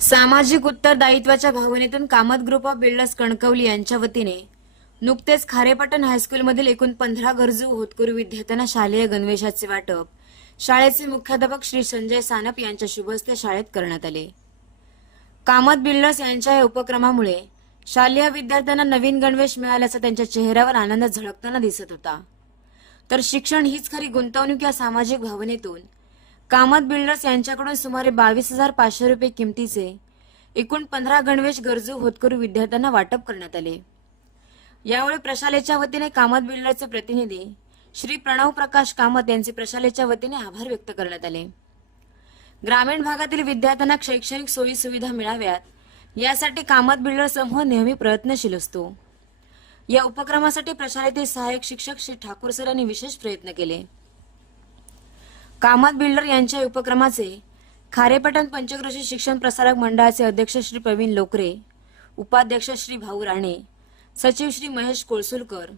सामाजिक उत्तरदायित्वाच्या भावनेतून Kamat group of builders Kankavli यांच्या वतीने नुकतेच खारेपाटण हायस्कूलमधील एकूण पंधरा गरजू होतकरू विद्यार्थ्यांना शालेय गणवेशाचे वाटप. शाळेचे मुख्याध्यापक श्री संजय सानप यांच्या शुभहस्ते शाळेत करण्यात आले. कामत बिल्डर्स यांच्या या उपक्रमामुळे शालेय विद्यार्थ्यांना नवीन गणवेश मिळाल्याचा त्यांच्या चेहऱ्यावर आनंद झळकताना दिसत होता. तर शिक्षण हीच खरी गुंतवणूक या सामाजिक भावनेतून कामत बिल्डर्स यांच्याकडून सुमारे बावीस हजार पाचशे रुपये किमतीचे एकूण पंधरा गणवेश गरजू होतकरू विद्यार्थ्यांना वाटप करण्यात आले. यावेळी प्रशालेच्या वतीने कामत बिल्डरचे प्रतिनिधी श्री प्रणव प्रकाश कामत यांचे प्रशालेच्या वतीने आभार व्यक्त करण्यात आले. ग्रामीण भागातील विद्यार्थ्यांना शैक्षणिक सोयी सुविधा मिळाव्यात यासाठी कामत बिल्डर समूह नेहमी प्रयत्नशील असतो. या उपक्रमासाठी प्रशालेतील सहाय्यक शिक्षक श्री ठाकूर सर यांनी विशेष प्रयत्न केले. कामत बिल्डर यांच्या उपक्रमाचे खारेपटण पंचक्रोशी शिक्षण प्रसारक मंडळाचे अध्यक्ष श्री प्रवीण लोकरे उपाध्यक्ष श्री भाऊ राणे सचिव श्री महेश कोळसुलकर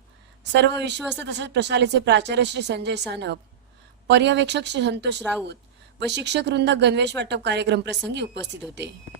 सर्व विश्वस्त तसेच प्रशालेचे प्राचार्य श्री संजय सानप पर्यवेक्षक श्री संतोष राऊत व शिक्षक वृंद गणवेश वाटप कार्यक्रम प्रसंगी उपस्थित होते.